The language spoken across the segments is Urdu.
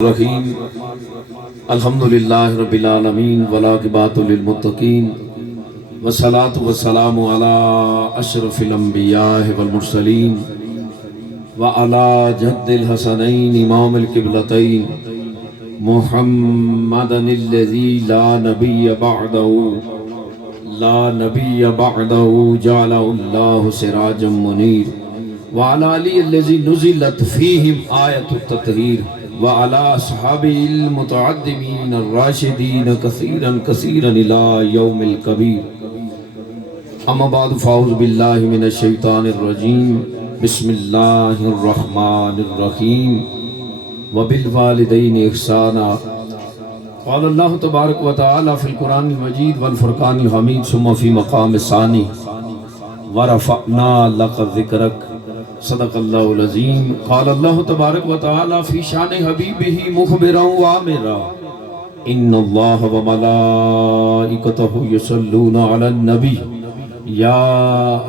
الرحیم الحمدللہ رب العالمین والعاقبۃ للمتقین والصلاة والسلام علی اشرف الانبیاء والمرسلین وعلی جد الحسنین امام القبلتین محمد الذی لا نبی بعدہ جعلہ اللہ سراجا منیر وعلی علی الذی نزلت فیہم آیۃ التطہیر وعلى أصحابه المتعدمين الراشدين كثيرا كثيرا إلى يوم الكبير أما بعد فأعوذ بالله من الشيطان الرجيم بسم الله الرحمن الرحيم وبالوالدين إحسانا قال الله تبارك وتعالى في القرآن المجيد والفرقان الحميد ثم في مقام ثاني ورفعنا لك ذكرك صدق اللہ العظیم قال اللہ تبارک و تعالی فی شان حبیبہ مخبرا وآمرا ان اللہ وملائکتہ یصلون علی النبی یا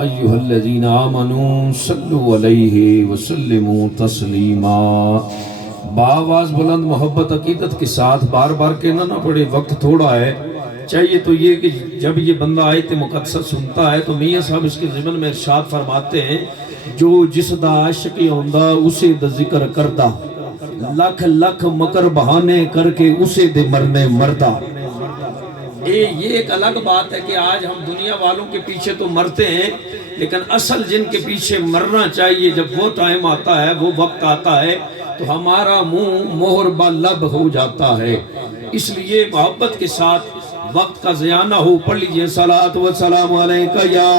ایہا الذین آمنوا صلوا علیہ وسلموا تسلیما۔ باآواز بلند محبت عقیدت کے ساتھ بار بار کہنا نہ پڑے، وقت تھوڑا ہے، چاہیے تو یہ کہ جب یہ بندہ آیت مقدسہ سنتا ہے تو میاں صاحب اس کے ضمن میں ارشاد فرماتے ہیں جو جس دا عاشق ہوندا اسے دا ذکر کردا، لکھ لکھ مکر بہانے کر کے اسے دے مرنے مردا۔ یہ ایک الگ بات ہے کہ آج ہم دنیا والوں کے پیچھے تو مرتے ہیں، لیکن اصل جن کے پیچھے مرنا چاہیے جب وہ ٹائم آتا ہے، وہ وقت آتا ہے تو ہمارا منہ مہر باللب ہو جاتا ہے۔ اس لیے محبت کے ساتھ وقت کا ضیاع نہ ہو، پڑھ لیجئے صلاۃ و سلام علیکہ یا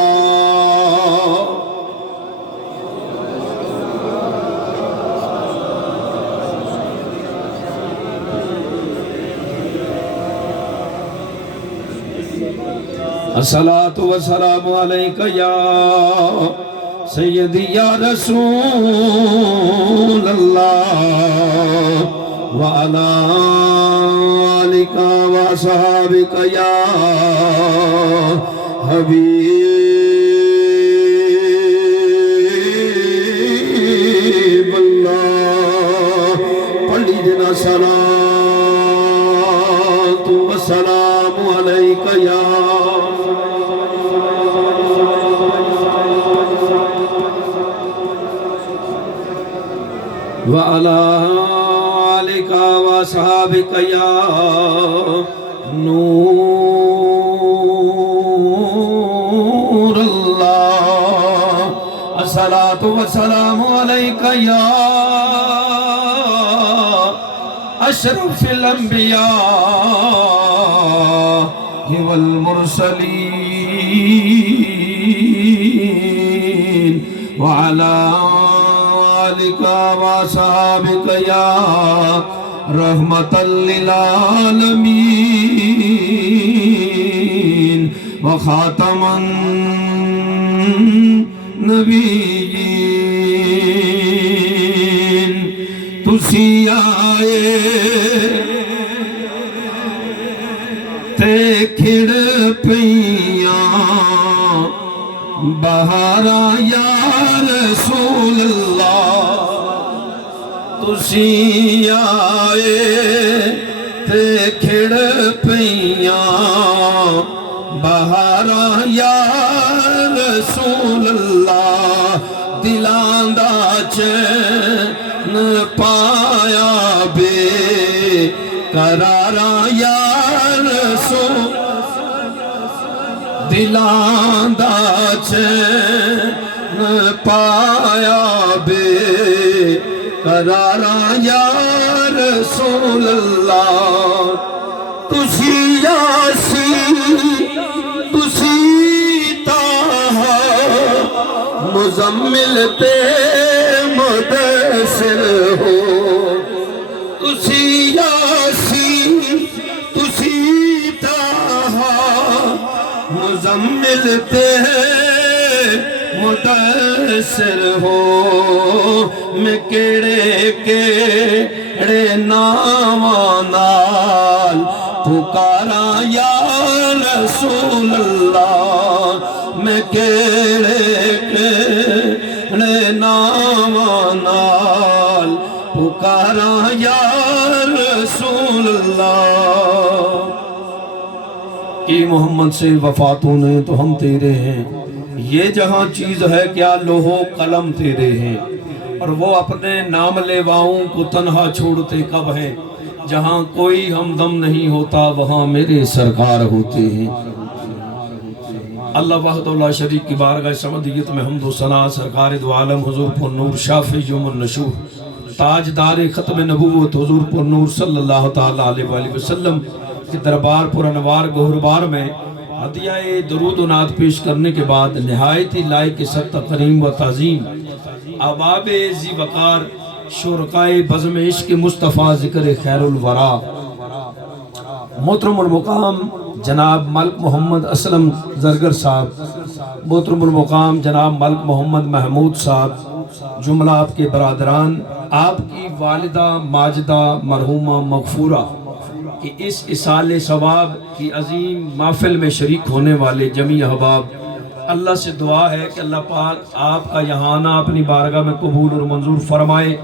الصلاة والسلام علیکہ یا سیدی یا رسول اللہ وعلا آلکہ وصحابکہ یا حبیب اللہ۔ پڑھ لیجئے صلاۃ والسلام علیکہ یا وعلى آلك وصحابك يا نور الله۔ الصلاة والسلام عليك يا أشرف الأنبياء والمرسلين وعلى آلك وصحابك يا رحمة للعالمين وخاتم النبيين۔ تسی آئے تے کھڑ پیاں بہارا یا رسول اللہ۔ تسی آئے تے کھڑ پیاں بہارا یا رسول اللہ۔ دلاں دا چین پایا بے قرارا یا رسول، دلاں دا چین پایا بے قرارا یا رسول اللہ۔ تسی یاسین تسی طٰہٰ مزمل تے مدثر ہو۔ تسی یاسین تسی طٰہٰ مزمل تے مدثر ہو۔ میں کیڑے کیڑے ناماں نال پکارا یا رسول اللہ۔ میں کیڑے کیڑے ناماں نال پکارا یا رسول اللہ کی محمد سے وفاتوں نے تو ہم تیرے ہیں، یہ جہاں چیز ہے کیا لوح و قلم تیرے ہیں، اور وہ اپنے نام لیواؤں کو تنہا چھوڑتے کب ہیں، جہاں کوئی ہمدم نہیں ہوتا وہاں میرے سرکار ہوتے ہیں۔ اللہ وحدہ لا شریک کی بارگاہ سمدیت میں حمد و ثنا سرکار دو عالم حضور پر نور شافع یوم النشور تاجدار ختم نبوت حضور پر نور صلی اللہ تعالیٰ علیہ وآلہ وسلم کے دربار پر انوار گہربار میں ہدیہ درود و نعت پیش کرنے کے بعد نہایت ہی لائق ست تقریم و تعظیم احباب ذی وقار شرکائے بزم عشق مصطفیٰ ذکر خیر الورا محترم المقام جناب ملک محمد اسلم زرگر صاحب، محترم المقام جناب ملک محمد محمود صاحب، جملہ آپ کے برادران، آپ کی والدہ ماجدہ مرحومہ مغفورہ کہ اس اصال ثواب کی عظیم محفل میں شریک ہونے والے جمیع احباب، اللہ سے دعا ہے کہ اللہ پاک آپ کا یہاں آنا اپنی بارگاہ میں قبول اور منظور فرمائے،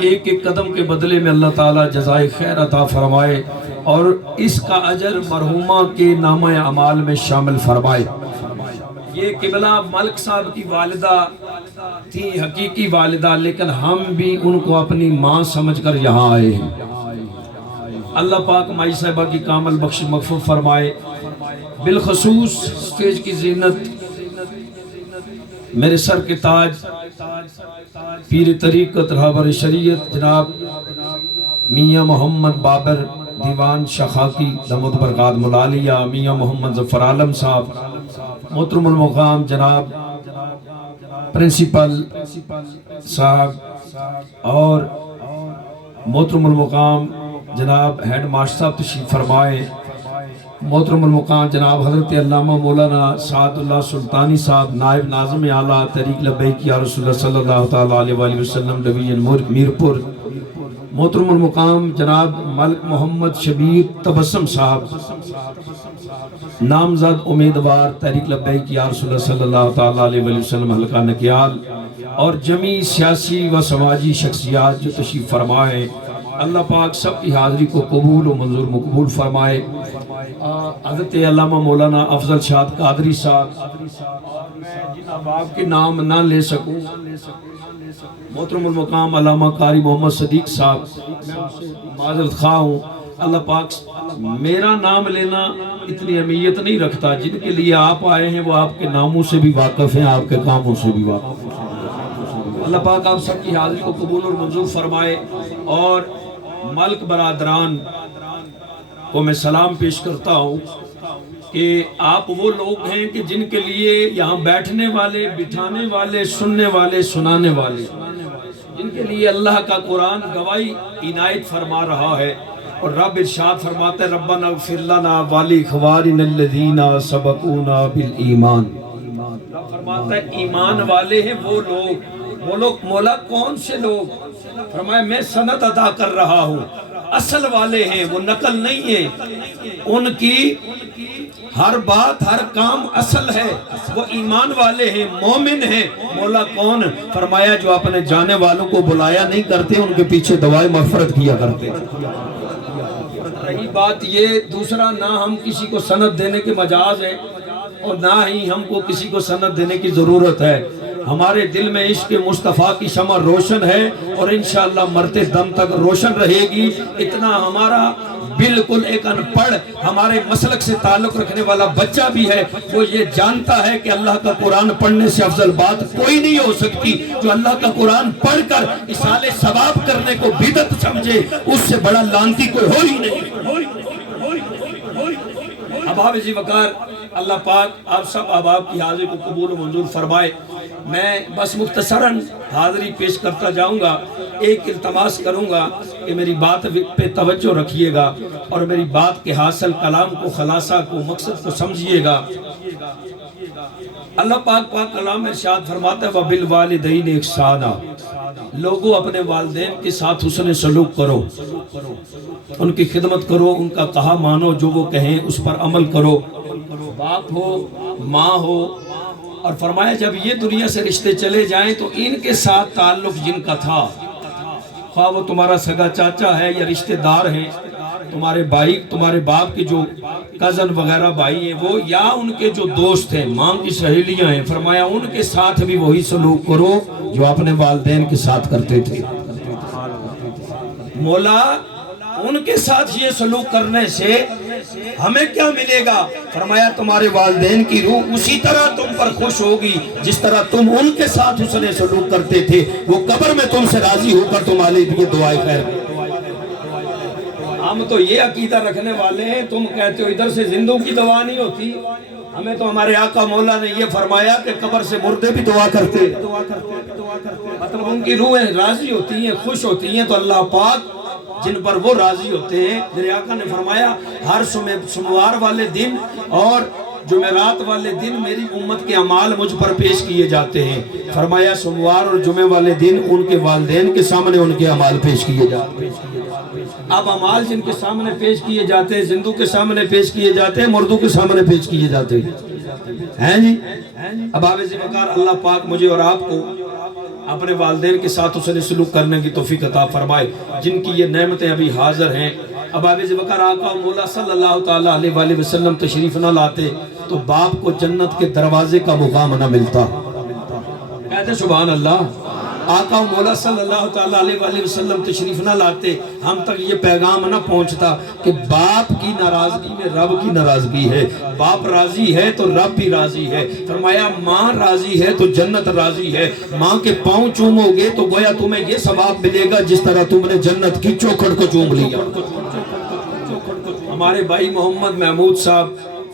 ایک ایک قدم کے بدلے میں اللہ تعالیٰ جزائے خیر عطا فرمائے اور اس کا اجر مرحومہ کے نامہ اعمال میں شامل فرمائے۔ یہ قبلہ ملک صاحب کی والدہ تھی، حقیقی والدہ، لیکن ہم بھی ان کو اپنی ماں سمجھ کر یہاں آئے ہیں۔ اللہ پاک مائی صاحبہ کی کامل بخش مغفور فرمائے۔ بالخصوص سٹیج کی زینت میرے سر کے تاج پیر طریقت رہبر شریعت جناب میاں محمد بابر دیوان شخاکی دمت برکات ملالیہ، میاں محمد ظفر عالم صاحب، محترم المقام جناب پرنسپل صاحب اور محترم المقام جناب ہیڈ ماسٹر صاحب تشریف فرمائے، محترم المقام جناب حضرت علامہ مولانا سعد اللہ سلطانی صاحب نائب ناظم اعلیٰ تحریک لبیک یا رسول اللہ صلی اللہ تعالیٰ علیہ وآلہ وسلم ڈویژن میرپور، محترم المقام جناب ملک محمد شبیر تبسم صاحب نامزد امیدوار تحریک لبیک یا رسول اللہ صلی اللہ تعالیٰ علیہ وآلہ وسلم حلقہ نکیال، اور جمیع سیاسی و سماجی شخصیات جو تشریف فرمائے، اللہ پاک سب کی حاضری کو قبول و منظور مقبول فرمائے۔ حضرت علامہ مولانا افضل شاد قادری صاحب، میں جن احباب کے نام نہ لے سکوں، محترم المقام علامہ قاری محمد صدیق صاحب، میں ان سے معذرت خواہ ہوں، اللہ پاک میرا نام لینا اتنی اہمیت نہیں رکھتا، جن کے لیے آپ آئے ہیں وہ آپ کے ناموں سے بھی واقف ہیں، آپ کے کاموں سے بھی واقف ہیں۔ اللہ پاک آپ سب کی حاضری کو قبول اور منظور فرمائے، اور ملک برادران کو میں سلام پیش کرتا ہوں کہ آپ وہ لوگ ہیں کہ جن کے لیے یہاں بیٹھنے والے، بٹھانے والے، سننے والے، سنانے والے، جن کے لیے اللہ کا قرآن گواہی عنایت فرما رہا ہے، اور رب ارشاد فرماتا ہے ربنا اغفر لنا ولاخواننا الذین سبقونا بالایمان۔ رب فرماتا ہے ایمان والے ہیں وہ لوگ، مولا کون سے لوگ؟ فرمایا میں سند ادا کر رہا ہوں، اصل والے ہیں، وہ نقل نہیں ہے، ان کی ہر بات ہر کام اصل ہے، وہ ایمان والے ہیں، مومن ہیں۔ مولا کون؟ فرمایا جو اپنے جانے والوں کو بلایا نہیں کرتے، ان کے پیچھے دعائیں مغفرت کیا کرتے۔ رہی بات یہ دوسرا، نہ ہم کسی کو سند دینے کے مجاز ہیں اور نہ ہی ہم کو کسی کو سند دینے کی ضرورت ہے، ہمارے دل میں عشق مصطفیٰ کی شمع روشن ہے اور انشاءاللہ مرتے دم تک روشن رہے گی۔ اتنا ہمارا بالکل ایک ان پڑھ ہمارے مسلک سے تعلق رکھنے والا بچہ بھی ہے، وہ یہ جانتا ہے کہ اللہ کا قرآن پڑھنے سے افضل بات کوئی نہیں ہو سکتی۔ جو اللہ کا قرآن پڑھ کر اصال ثواب کرنے کو بدعت سمجھے، اس سے بڑا لعنتی کوئی ہو ہی نہیں۔ احباب ذی وقار، اللہ پاک آپ سب احباب کی حاضری کو قبول و منظور فرمائے۔ میں بس مختصراً حاضری پیش کرتا جاؤں گا، ایک التماس کروں گا کہ میری بات پہ توجہ رکھیے گا اور میری بات کے حاصل کلام کو، خلاصہ کو، مقصد کو سمجھیے گا۔ اللہ پاک کلام میں ارشاد فرماتا ہے وَبِالْوَالِدَيْنِ إِحْسَانًا، لوگوں اپنے والدین کے ساتھ حسن سلوک کرو، ان کی خدمت کرو، ان کا کہا مانو، جو وہ کہیں اس پر عمل کرو، باپ ہو ماں ہو۔ اور فرمایا جب یہ دنیا سے رشتے چلے جائیں تو ان کے ساتھ تعلق جن کا تھا، خواہ وہ تمہارا سگا چاچا ہے یا رشتہ دار ہیں، تمہارے بھائی، تمہارے باپ کے جو کزن وغیرہ بھائی ہیں وہ، یا ان کے جو دوست ہیں، ماں کی سہیلیاں ہیں، فرمایا ان کے ساتھ بھی وہی سلوک کرو جو اپنے والدین کے ساتھ کرتے تھے۔ مولا ان کے ساتھ یہ سلوک کرنے سے ہمیں کیا ملے گا؟ فرمایا تمہارے والدین کی روح اسی طرح تم پر خوش ہوگی جس طرح تم ان کے ساتھ حسن سلوک کرتے تھے، وہ قبر میں تم سے راضی ہو کر تمہارے لیے دعائیں خیر۔ ہم تو یہ عقیدہ رکھنے والے ہیں، تم کہتے ہو ادھر سے زندوں کی دعا نہیں ہوتی، ہمیں تو ہمارے آقا مولا نے یہ فرمایا کہ قبر سے مردے بھی دعا کرتے، مطلب ان کی روحیں راضی ہوتی ہیں، خوش ہوتی ہیں، تو اللہ پاک جن پر وہ راضی ہوتے ہیں، میرے آقا نے فرمایا ہر سوموار والے دن اور جمعرات والے دن میری امت کے اعمال مجھ پر پیش کیے جاتے ہیں۔ فرمایا سوموار اور جمعے والے دن ان کے والدین کے سامنے ان کے اعمال پیش کیے جاتے ہیں۔ اب اعمال جن کے سامنے پیش کیے جاتے ہیں، زندوں کے سامنے پیش کیے جاتے ہیں، مردوں کے سامنے پیش کیے جاتے ہیں جی۔ اب آویز وقار اللہ پاک مجھے اور آپ کو اپنے والدین کے ساتھ اسے سلوک کرنے کی توفیق عطا فرمائے، جن کی یہ نعمتیں ابھی حاضر ہیں۔ اب آویز وقار آقا مولا صلی اللہ تعالیٰ علیہ وآلہ وسلم تشریف نہ لاتے تو باپ کو جنت کے دروازے کا مقام نہ ملتا۔ کہتے سبحان اللہ۔ آقا مولا صلی اللہ تعالیٰ علیہ وآلہ وسلم تشریف نہ لاتے، ہم تک یہ پیغام نہ پہنچتا کہ باپ کی ناراضگی میں رب کی ناراضگی ہے، باپ راضی ہے تو رب بھی راضی ہے۔ فرمایا ماں راضی ہے تو جنت راضی ہے، ماں کے پاؤں چومو گے تو گویا تمہیں یہ ثواب ملے گا جس طرح تم نے جنت کی چوکھٹ کو چوم لیا۔ ہمارے بھائی محمد محمود صاحب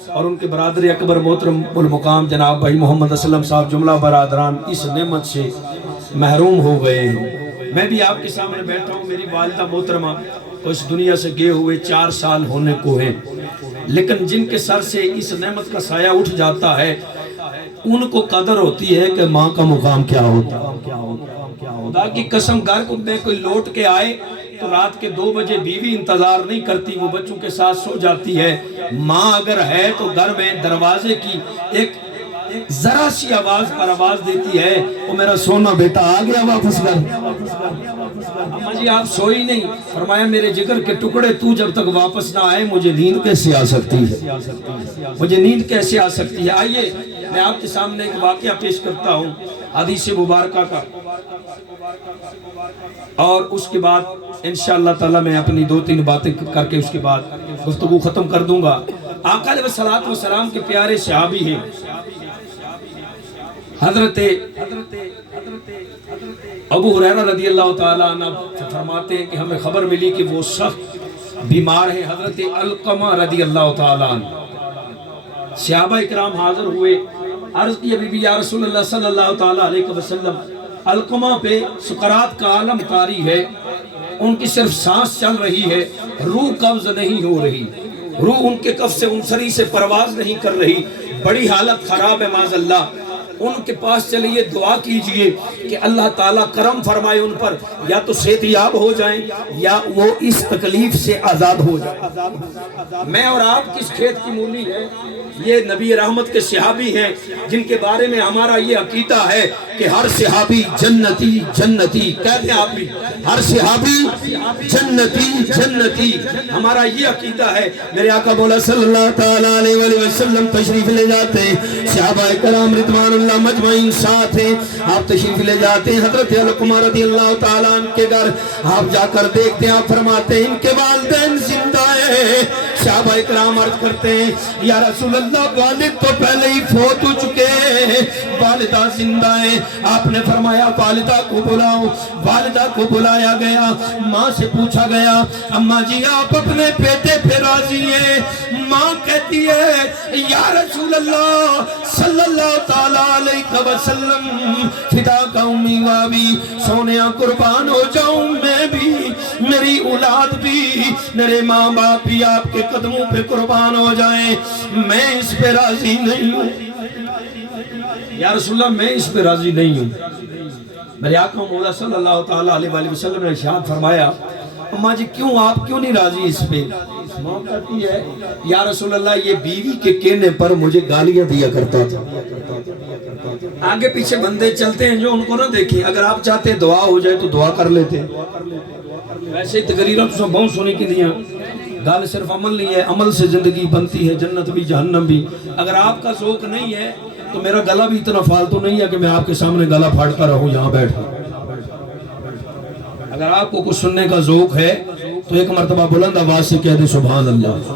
اور ان کے برادر اکبر محترم المقام جناب بھائی محمد اسلم صاحب جملہ برادران اس نعمت سے محروم ہو گئے ہیں۔ میں بھی آپ کے سامنے بیٹھا ہوں، میری والدہ محترمہ تو اس دنیا سے گئے ہوئے 4 سال ہونے کو ہیں، لیکن جن کے سر سے اس نعمت کا سایہ اٹھ جاتا ہے ان کو قدر ہوتی ہے کہ ماں کا مقام کیا ہوتا ہے۔ خدا کی قسم گھر کو میں کوئی لوٹ کے آئے تو رات کے 2 بجے بیوی انتظار نہیں کرتی، وہ بچوں کے ساتھ سو جاتی ہے۔ ماں اگر ہے تو گھر میں دروازے کی ایک ذرا سی آواز پر آواز دیتی ہے، وہ میرا سونا بیٹا آ گیا واپس گھر۔ اماں جی آپ سوئی نہیں، فرمایا میرے جگر کے ٹکڑے تو جب تک واپس نہ آئے مجھے نیند کیسے آ سکتی ہے، مجھے نیند کیسے آ سکتی ہے۔ آئیے میں آپ کے سامنے ایک واقعہ پیش کرتا ہوں حدیث مبارکہ کا، اور اس کے بعد انشاءاللہ تعالی میں اپنی 2-3 باتیں کر کے اس کے بعد گفتگو ختم کر دوں گا۔ آقا علیہ السلام کے پیارے صحابی ہیں حضرت ابو ہریرہ رضی اللہ تعالیٰ عنہ فرماتے ہیں کہ ہمیں خبر ملی کہ وہ سخت بیمار ہیں، حضرت علقمہ رضی اللہ تعالیٰ عنہ۔ صحابہ اکرام حاضر ہوئے، عرض کی بی بی یا رسول اللہ صلی اللہ تعالیٰ علیہ وسلم، علقمہ پہ سکرات کا عالم طاری ہے، ان کی صرف سانس چل رہی ہے، روح قبض نہیں ہو رہی، روح ان کے کف سے انصری سے پرواز نہیں کر رہی، بڑی حالت خراب ہے معاذ اللہ۔ ان کے پاس چلیے دعا کیجئے کہ اللہ تعالیٰ کرم فرمائے ان پر، یا تو صحت یاب ہو جائیں یا وہ اس تکلیف سے آزاد ہو جائیں۔ میں اور آپ کس کھیت کی مولی ہے؟ یہ نبی رحمت کے صحابی ہیں جن کے بارے میں ہمارا یہ عقیدہ ہے کہ ہر صحابی جنتی جنتی، کہتے ہیں آپ بھی ہر صحابی جنتی جنتی، ہمارا یہ عقیدہ ہے۔ میرے آقا مولا صلی اللہ تعالیٰ علیہ وآلہ وسلم تشریف لے جاتے ہیں، صحابہ کرام رضوان اللہ مجمعین ساتھ ہیں، آپ تشریف لے جاتے ہیں حضرت علقمہ رضی اللہ تعالیٰ عنہ کے گھر، آپ جا کر دیکھتے ہیں، آپ فرماتے ہیں ان کے والدین زندہ ہیں۔ صحابہ اکرام عرض کرتے ہیں یا رسول اللہ والد تو پہلے ہی فوت ہو چکے ہیں، والدہ زندہ ہیں۔ آپ نے فرمایا والدہ کو بلاؤ، والدہ کو بلایا گیا، ماں سے پوچھا گیا اماں جی آپ اپنے بیٹے پہ راضی ہیں؟ ماں کہتی ہے یا رسول اللہ صلی اللہ تعالیٰ علیہ وسلم فدا کا امی وابی، سونیا قربان ہو جاؤں میں بھی، میری اولاد بھی، میرے ماں باپ بھی آپ کے قدموں پہ قربان ہو جائیں، میں اس پہ راضی نہیں ہوں۔ یا رسول اللہ میں اس پہ راضی نہیں ہوں۔ میرے آقا مولا صلی اللہ تعالیٰ علیہ وسلم نے ارشاد فرمایا اماں جی آپ کیوں نہیں راضی اس پہ؟ ماں کہتی ہے یا رسول اللہ یہ بیوی کے کہنے پر مجھے گالیاں دیا کرتا تھا. آگے پیچھے بندے چلتے ہیں جو ان کو نہ دیکھیں. اگر آپ چاہتے دعا ہو جائے تو دعا کر لیتے. ویسے تقریروں تو بہت سنی کی دیا. گال صرف عمل نہیں ہے, عمل سے زندگی بنتی ہے, جنت بھی جہنم بھی. اگر آپ کا ذوق نہیں ہے تو میرا گلا بھی اتنا فالتو نہیں ہے کہ میں آپ کے سامنے گلا پھاڑتا رہوں یہاں بیٹھ کر. اگر آپ کو کچھ سننے کا ذوق ہے تو ایک مرتبہ بلند آواز سے کہہ دیں سبحان اللہ.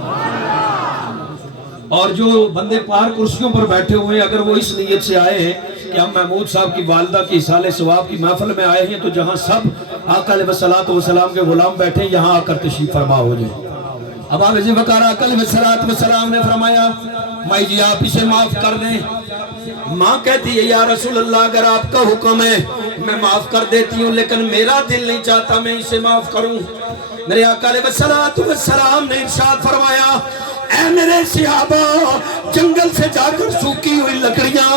اور جو بندے پار کرسیوں پر بیٹھے ہوئے ہیں, اگر وہ اس نیت سے آئے ہیں کہ ہم محمود صاحب کی والدہ کی اصال ثواب کی محفل میں آئے ہیں, تو جہاں سب آقا علیہ الصلوۃ والسلام کے غلام بیٹھے ہیں یہاں آ کر تشریف فرما ہو جائے. اب آپ عزیز وقار آقا علیہ الصلوۃ والسلام نے فرمایا مائی جی آپ اسے معاف کر دیں. ماں کہتی ہے یا رسول اللہ اگر آپ کا حکم ہے میں معاف کر دیتی ہوں, لیکن میرا دل نہیں چاہتا میں اسے معاف کروں. میرے آقا علیہ الصلوۃ والسلام نے ارشاد فرمایا اے میرے صحابہ جنگل سے جا کر سوکھی ہوئی لکڑیاں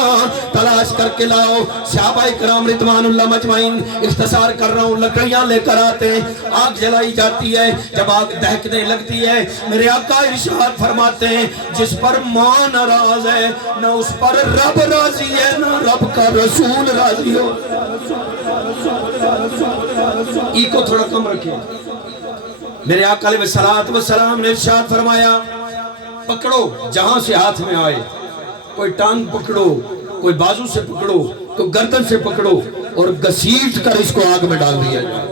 تلاش کر کے لاؤ. صحابہ کرام رضوان اللہ مجمعین, اختصار کر رہا ہوں, لکڑیاں لے کر آتے ہیں, آگ جلائی جاتی ہے. جب آگ دہکنے لگتی ہے میرے آقا ارشاد فرماتے ہیں جس پر ماں ناراض ہے نہ اس پر رب راضی ہے, نہ رب کا رسول راضی ہو. ای کو تھوڑا کم رکھیں. میرے آقا علیہ الصلوۃ والسلام نے ارشاد فرمایا پکڑو جہاں سے ہاتھ میں آئے, کوئی ٹانگ پکڑو, کوئی بازو سے پکڑو, کوئی گردن سے پکڑو اور گھسیٹ کر اس کو آگ میں ڈال دیا جائے.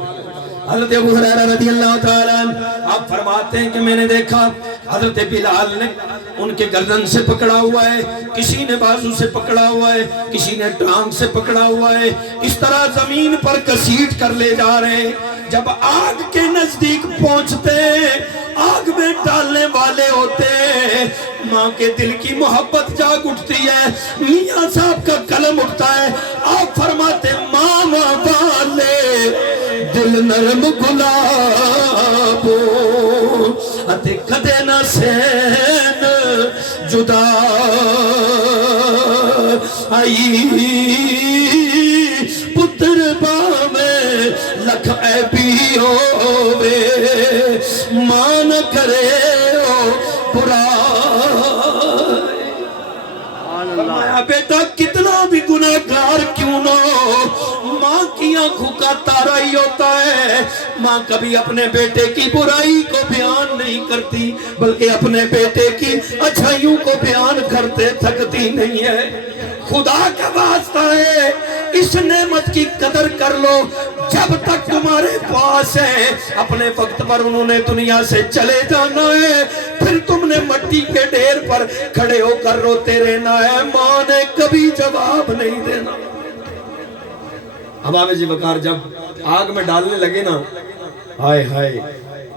حضرت ابو ہریرہ رضی اللہ تعالیٰ عنہ آپ فرماتے ہیں کہ میں نے دیکھا حضرت بلال نے ان کے گردن سے پکڑا ہوا ہے, کسی نے بازو سے پکڑا ہوا ہے, کسی نے ٹانگ سے پکڑا ہوا ہے, اس طرح زمین پر گھسیٹ کر لے جا رہے ہیں. جب آگ کے نزدیک پہنچتے آگ میں ڈالنے والے ہوتے ماں کے دل کی محبت جاگ اٹھتی ہے, میاں صاحب کا قلم اٹھتا ہے. آپ فرماتے ماں والے دل نرم گلابو اتے کدے نہ سین جدا آئی پتر باوے لکھ اے پیوے ماں نہ کرے برا. فرمایا بیٹا کتنا بھی گناہگار کیوں نہ ہو ماں کی آنکھوں کا تارا ہی ہوتا ہے. ماں کبھی اپنے بیٹے کی برائی کو بیان نہیں کرتی بلکہ اپنے بیٹے کی اچھائیوں کو بیان کرتے تھکتی نہیں ہے. خدا کا واسطہ ہے اس نعمت کی قدر کر لو جب تک تمہارے پاس ہے. اپنے وقت پر انہوں نے دنیا سے چلے جانا ہے, پھر تم نے مٹی کے ڈھیر پر کھڑے ہو کر روتے رہنا ہے. ماں نے کبھی جواب نہیں دینا. اب آپ جی وقار جب آگ میں ڈالنے لگے نا, ہائے ہائے,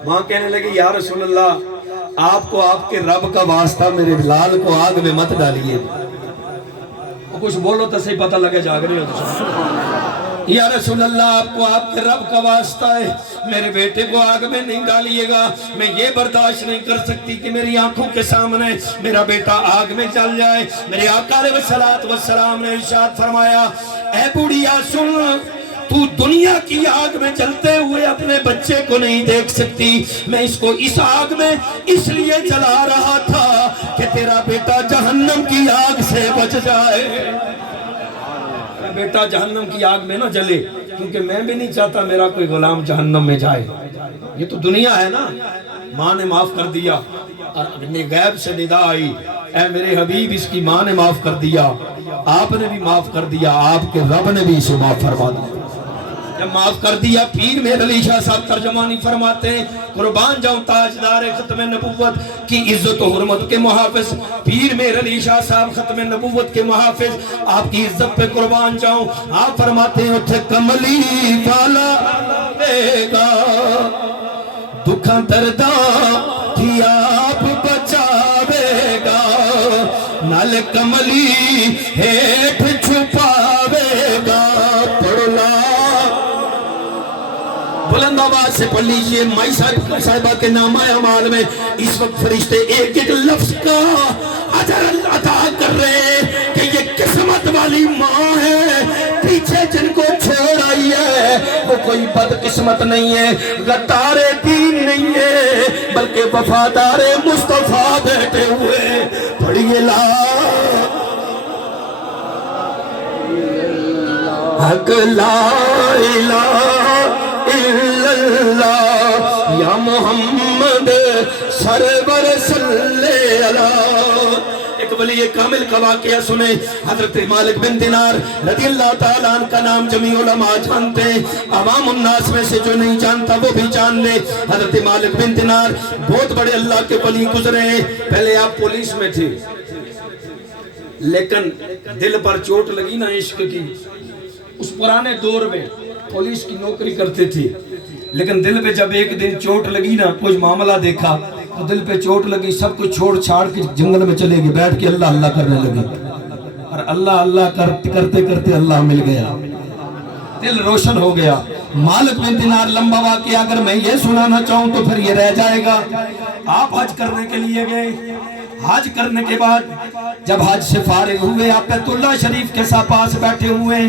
ماں کہنے لگی یا رسول اللہ آپ کو آپ کے رب کا واسطہ میرے بلال کو آگ میں مت ڈالیے. کچھ بولو تو صحیح پتہ لگے جاگ رہے ہو. یا رسول اللہ آپ کو آپ کے رب کا واسطہ ہے میرے بیٹے کو آگ میں نہیں ڈالیے گا. میں یہ برداشت نہیں کر سکتی کہ میری آنکھوں کے سامنے میرا بیٹا آگ میں جل جائے. میرے آقا علیہ الصلوۃ والسلام نے ارشاد فرمایا اے بڑھیا سن, تو دنیا کی آگ میں جلتے ہوئے اپنے بچے کو نہیں دیکھ سکتی. میں اس کو اس آگ میں اس لیے جلا رہا تھا کہ تیرا بیٹا جہنم کی آگ سے بچ جائے. میرا بیٹا جہنم کی آگ میں نہ جلے, کیونکہ میں بھی نہیں چاہتا میرا کوئی غلام جہنم میں جائے. یہ تو دنیا ہے نا. ماں نے معاف کر دیا اور غیب سے ندا آئی اے میرے حبیب اس کی ماں نے معاف کر دیا, آپ نے بھی معاف کر دیا, آپ کے رب نے بھی اسے معاف فرما دیا. جب معاف کر دیا پیر میر علی شاہ صاحب ترجمانی فرماتے ہیں قربان جاؤں تاجدار ختم نبوت کی عزت و حرمت کے محافظ پیر میر علی شاہ صاحب ختم نبوت کے محافظ, آپ کی عزت پہ قربان جاؤں. آپ فرماتے ہیں اتھے کملی والا لے گا دکھاں درداں تھی آپ بچاوے گا, نال کملی ہیٹھ چھپاوے گا. پڑھلا بلند آواز سے پڑھ لیجئے. مائی صاحبہ کے نامہ اعمال میں اس وقت فرشتے ایک ایک لفظ کا اجر عطا کر رہے ہیں کہ یہ قسمت والی ماں ہے پیچھے جن کو چھوڑ آئی ہے وہ کوئی بدقسمت نہیں ہے، غدار دین نہیں ہے، بلکہ وفادار مصطفیٰ بیٹھے ہوئے۔ پڑھیے لا حق لا الہ الا اللہ یا محمد سرور صلی اللہ۔ ایک ولی کامل کا واقعہ سنیں، حضرت مالک بن دینار رضی اللہ تعالیٰ عنہ کا نام جمیع علماء جانتے ہیں، عوام الناس میں سے جو نہیں جانتا وہ بھی جان لے۔ حضرت مالک بن دینار بہت بڑے اللہ کے ولی گزرے ہیں۔ پہلے آپ پولیس میں تھے، لیکن دل پر چوٹ لگی نا عشق کی۔ اس پرانے دور میں پولیس کی نوکری کرتے تھے، لیکن دل پہ جب ایک دن چوٹ لگی نا، کچھ معاملہ دیکھا تو دل پہ چوٹ لگی، سب کچھ چھوڑ چھاڑ کے جنگل میں چلے گئے، بیٹھ کے اللہ اللہ کرنے لگے، اور اللہ اللہ کرتے کرتے اللہ مل گیا، دل روشن ہو گیا۔ مالک بن دینار لمبا واقعہ اگر میں یہ سنانا چاہوں تو پھر یہ رہ جائے گا۔ آپ حج کرنے کے لیے گئے، حج کرنے کے بعد جب حج سے فارغ ہوئے، آپ بیت اللہ شریف کے پاس بیٹھے ہوئے،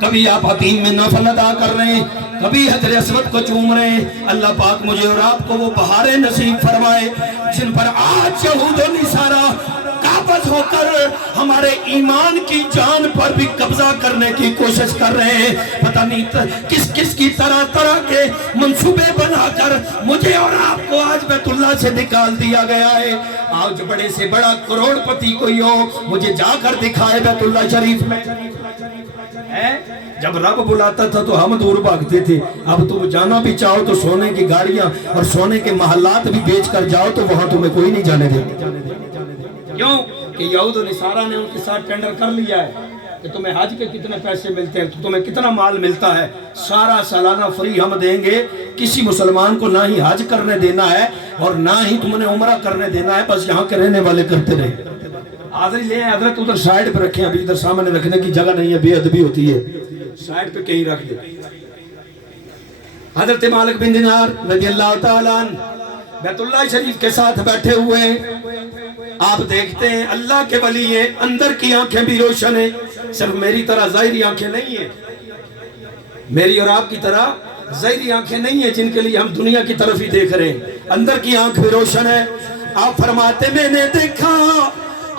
کبھی آپ حتیم میں نفل ادا کر رہے ہیں، کبھی حجر اسود کو چوم رہے ہیں۔ اللہ پاک مجھے اور آپ کو وہ بہاریں نصیب فرمائے جن پر آج یہود و نصارہ قابض ہو کر ہمارے ایمان کی جان پر بھی قبضہ کرنے کی کوشش کر رہے ہیں۔ پتہ نہیں کس کس کی طرح طرح کے منصوبے بنا کر مجھے اور آپ کو آج بیت اللہ سے نکال دیا گیا ہے۔ آج بڑے سے بڑا کروڑ پتی کوئی ہو، مجھے جا کر دکھائے بیت اللہ شریف میں۔ جب رب بلاتا تھا تو ہم دور بھاگتے تھے، اب تم جانا بھی چاہو تو سونے کی گاڑیاں اور سونے کے محلات بھی بیچ کر جاؤ تو وہاں تمہیں کوئی نہیں جانے دے۔ کیوں کہ یہود و نصارہ نے ان کے ساتھ ٹینڈر کر لیا ہے کہ تمہیں حج کے کتنے پیسے ملتے ہیں، تمہیں کتنا مال ملتا ہے، سارا سالانہ فری ہم دیں گے۔ کسی مسلمان کو نہ ہی حج کرنے دینا ہے اور نہ ہی تم نے عمرہ کرنے دینا ہے، بس یہاں کے رہنے والے کرتے رہے۔ حاضری لے حضرت ادھر سائیڈ پہ رکھیں، ابھی ادھر سامنے رکھنے کی جگہ نہیں ہے، بے ادبی ہوتی ہے، سائیڈ پہ کہیں رکھ دیں۔ حضرت مالک بن دینار رضی اللہ تعالیٰ عنہ بیت اللہ شریف کے ساتھ بیٹھے ہوئے، آپ دیکھتے ہیں اللہ کے ولی ہیں، اندر کی آنکھیں بھی روشن ہیں، صرف میری طرح ظاہری آنکھیں نہیں ہیں، میری اور آپ کی طرح ظاہری آنکھیں نہیں ہیں جن کے لیے ہم دنیا کی طرف ہی دیکھ رہے ہیں، اندر کی آنکھ بھی روشن ہے۔ آپ فرماتے میں نے دیکھا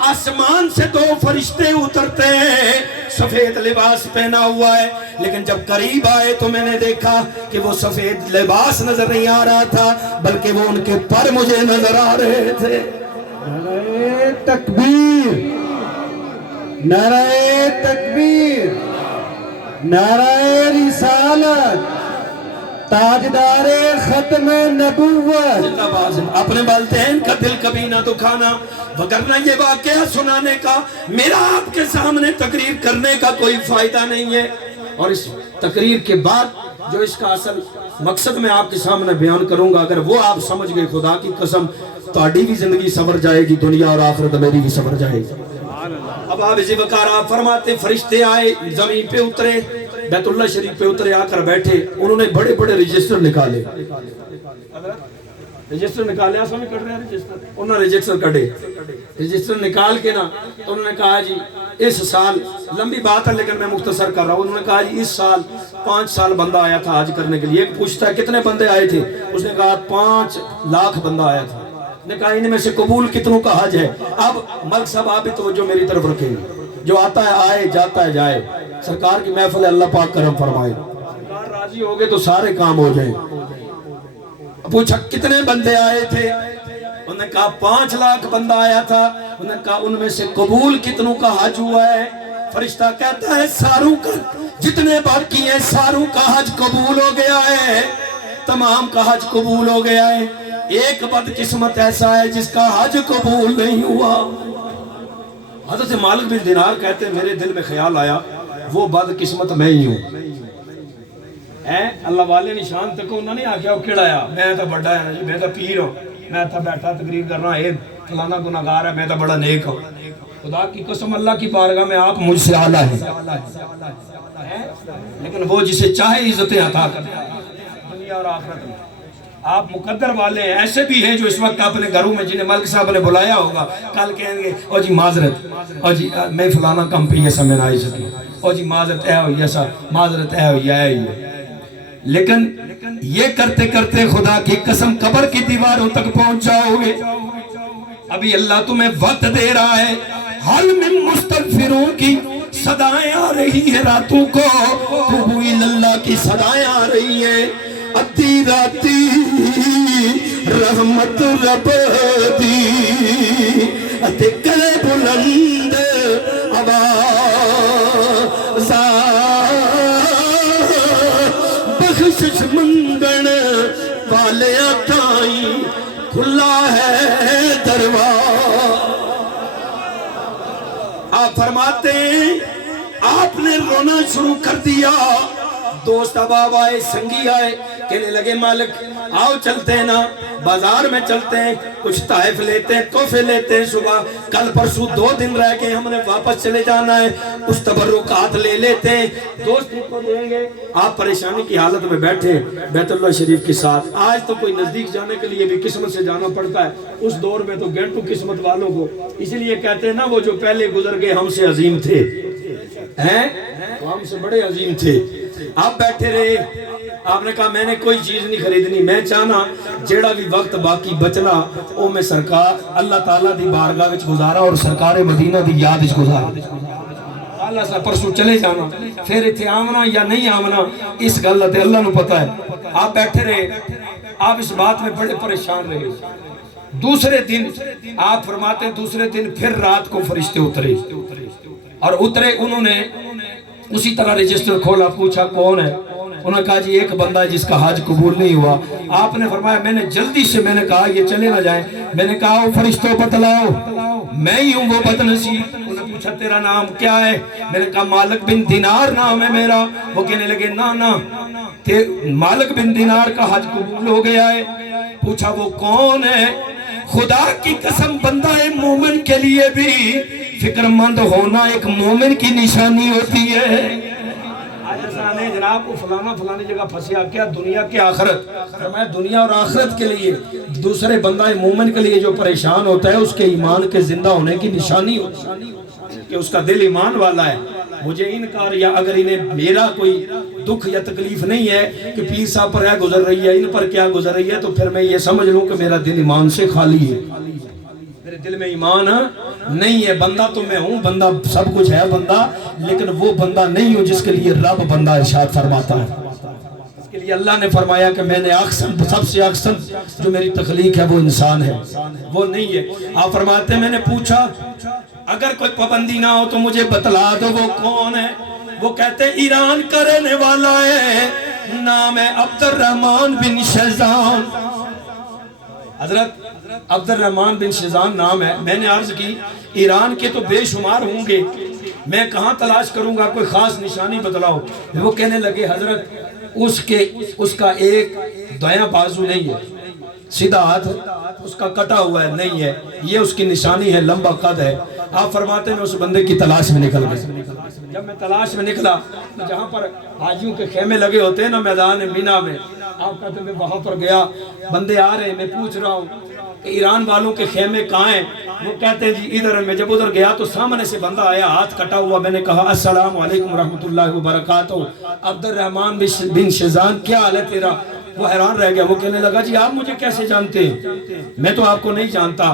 آسمان سے دو فرشتے اترتے ہیں، سفید لباس پہنا ہوا ہے، لیکن جب قریب آئے تو میں نے دیکھا کہ وہ سفید لباس نظر نہیں آ رہا تھا، بلکہ وہ ان کے پر مجھے نظر آ رہے تھے۔ نعرہ تکبیر، نعرہ تکبیر، نعرہ رسالت، تاجدار ختم نبوت۔ اپنے والدین کا دل کبھی نہ دکھانا، وگرنہ یہ واقعہ سنانے کا، میرا آپ کے سامنے تقریر کرنے کا کوئی فائدہ نہیں ہے۔ اور اس تقریر کے بعد جو اس کا اصل مقصد میں آپ کے سامنے بیان کروں گا، اگر وہ آپ سمجھ گئے، خدا کی قسم تہاڈی بھی زندگی سنور جائے گی، دنیا اور آخرت میری بھی سنور جائے گی۔ اب آپ اسی وقار آپ فرماتے فرشتے آئے، زمین پہ اترے، بیت اللہ شریف پہ اترے، آ کر بیٹھے، انہوں نے بڑے بڑے رجسٹر نکالے، رجسٹر نکالے، آپ سمجھ کر رہے ہیں رجسٹر، انہوں نے رجسٹر کٹے، رجسٹر نکال کے نا تو انہوں نے کہا جی اس سال، لمبی بات ہے لیکن میں مختصر کر رہا ہوں، انہوں نے کہا جی اس سال 5 سال بندہ آیا تھا حج کرنے کے لیے۔ ایک پوچھتا ہے کتنے بندے آئے تھے، اس نے کہا 5 لاکھ بندہ آیا تھا۔ نے کہا ان میں سے قبول کتنوں کا حج ہے؟ اب ملک صاحب آپ بھی توجہ میری طرف رکھیں گے، جو آتا ہے آئے، جاتا ہے جائے، سرکار کی محفل ہے، اللہ پاک کرم فرمائے، سرکار راضی ہو گئے تو سارے کام ہو جائیں۔ پوچھا کتنے بندے آئے تھے، انہوں نے کہا 5 لاکھ بندہ آیا تھا۔ انہوں نے کہا ان میں سے قبول کتنوں کا حج ہوا ہے؟ فرشتہ کہتا ہے ساروں کا، جتنے باقی ہیں ساروں کا حج قبول ہو گیا ہے، تمام کا حج قبول ہو گیا ہے، ایک بدقسمت ایسا ہے جس کا حج قبول نہیں ہوا۔ حضرت مالک بن دینار کہتے ہیں میرے دل میں خیال آیا وہ بدقسمت میں ہی ہوں۔ اللہ والے نشان تک انہوں نے آکھیا کھڑایا، میں تو بڑا ہے جی، میں تو پیر ہوں، میں تھا بیٹھا تقریر کر رہا ہے، فلانا گناہگار ہے، میں تو بڑا نیک ہوں۔ خدا کی قسم اللہ کی بارگاہ میں آپ مجھ سے اعلیٰ ہیں، لیکن وہ جسے چاہے عزتیں عطا کرتا ہے دنیا اور آخرت میں۔ آپ مقدر والے ہیں، ایسے بھی ہیں جو اس وقت اپنے گھروں میں جنہیں ملک صاحب نے بلایا ہوگا کل کہیں گے او جی معذرت، او جی میں فلانا کم پہ یہ سا میں نہ آئی سکوں، او جی معذرت اے ہوئی ایسا، معذرت اے ہوئی اے ہوئی۔ لیکن یہ کرتے کرتے خدا کی قسم قبر کی دیواروں تک پہنچ جاؤ گے۔ ابھی اللہ تمہیں وقت دے رہا ہے، حل من مستغفروں کی صدائیں آ رہی ہیں راتوں کو، توبو اللہ کی صدائیں آ رہی ہیں، اتی راتی رحمت رب دی اتے کرے بلند آواز بخشش منگن والے تائیں کھلا ہے دروازہ۔ آپ فرماتے ہیں آپ نے رونا شروع کر دیا، دوست احباب آئے، سنگی آئے، کہنے لگے مالک آؤ چلتے ہیں نا، بازار میں چلتے ہیں، کچھ تحائف لیتے ہیں، تحفے لیتے ہیں، صبح کل پرسوں 2 دن رہ کے ہم نے واپس چلے جانا ہے، اس تبرکات لے لیتے ہیں، دوست کو دیں گے۔ آپ پریشانی کی حالت میں بیٹھے بیت اللہ شریف کے ساتھ، آج تو کوئی نزدیک جانے کے لیے بھی قسمت سے جانا پڑتا ہے، اس دور میں تو گھنٹوں قسمت والوں کو، اس لیے کہتے ہیں نا وہ جو پہلے گزر گئے ہم سے عظیم تھے، ہیں وہ ہم سے بڑے عظیم تھے۔ آپ بیٹھے رہے، آپ نے کہا میں نے کوئی چیز نہیں خریدنی، میں چاہنا جیڑا بھی وقت باقی بچنا او میں سرکار اللہ تعالیٰ دی بارگاہ وچ گزارا اور سرکار مدینہ دی یاد وچ گزارا۔ اللہ سے پرسوں چلے جانا، پھر اتھے آمنا یا نہیں آمنا اس گل تے اللہ نو پتہ ہے۔ آپ بیٹھے رہے، آپ اس بات میں بڑے پریشان رہے۔ دوسرے دن آپ فرماتے ہیں دوسرے دن پھر رات کو فرشتے اترے، اور اترے انہوں نے اسی طرح رجسٹر کھولا، پوچھا کون ہے، انہوں نے کہا جی ایک بندہ ہے جس کا حج قبول نہیں ہوا۔ آپ نے فرمایا میں نے جلدی سے میں نے کہا یہ چلے نہ جائیں، میں نے کہا فرشتوں بتلاؤ میں ہی ہوں وہ بدنصیب۔ انہوں نے پوچھا تیرا نام کیا ہے، میں نے کہا مالک بن دینار نام ہے میرا۔ وہ کہنے لگے نا مالک بن دینار کا حج قبول ہو گیا ہے۔ پوچھا وہ کون ہے، خدا کی قسم بندہ مومن کے لیے بھی فکر مند ہونا ایک مومن کی نشانی ہوتی ہے۔ جناب کو فلانا جگہ پھنسیا، کیا دنیا کی آخرت، فرمایا دنیا اور آخرت کے لیے دوسرے بندہ مومن کے لیے جو پریشان ہوتا ہے اس کے ایمان کے زندہ ہونے کی نشانی ہوتی ہے کہ اس کا دل ایمان والا ہے۔ مجھے انکار یا اگر انہیں میرا کوئی دکھ یا تکلیف نہیں ہے کہ پیر صاحب پر گزر رہی ہے، ان پر کیا گزر رہی ہے، تو پھر میں یہ سمجھ لوں کہ میرا دل ایمان سے خالی ہے، میرے دل میں ایمان نہیں ہے۔ بندہ تو میں ہوں، بندہ سب کچھ ہے بندہ، لیکن وہ بندہ نہیں ہوں جس کے لیے رب بندہ ارشاد فرماتا ہے۔ اس کے لیے اللہ نے فرمایا کہ میں نے احسن، سب سے احسن جو میری تخلیق ہے وہ انسان ہے، وہ نہیں ہے۔ آپ فرماتے ہیں میں نے پوچھا اگر کوئی پابندی نہ ہو تو مجھے بتلا دو وہ کون ہے۔ وہ کہتے ہیں ایران کا رہنے والا ہے، نام ہے عبد الرحمن بن شیزان۔ حضرت عبد الرحمن بن شیزان نام ہے۔ میں نے عرض کی ایران کے تو بے شمار ہوں گے، میں کہاں تلاش کروں گا، کوئی خاص نشانی بتلاؤ۔ وہ کہنے لگے حضرت اس کا ایک دایاں بازو نہیں ہے، سیدھا ہاتھ اس کا کٹا ہوا ہے نہیں ہے، یہ اس کی نشانی ہے، لمبا قد ہے۔ آپ فرماتے ہیں میں اس بندے کی تلاش میں نکل گیا۔ جب میں تلاش میں نکلا تو جہاں پر حاجیوں کے خیمے لگے ہوتے ہیں نا میدان مینا میں، آپ کہتے ہیں میں وہاں پر گیا، بندے آ رہے ہیں، میں پوچھ رہا ہوں کہ ایران والوں کے خیمے کہاں ہیں، وہ کہتے ہیں جی ادھر۔ میں جب ادھر گیا تو سامنے سے بندہ آیا، ہاتھ کٹا ہوا، میں نے کہا السلام علیکم ورحمۃ اللہ وبرکاتہ، عبد الرحمن بن شیزان کیا حال ہے تیرا؟ وہ حیران رہ گیا، وہ کہنے لگا جی آپ مجھے کیسے جانتے ہیں، میں تو آپ کو نہیں جانتا۔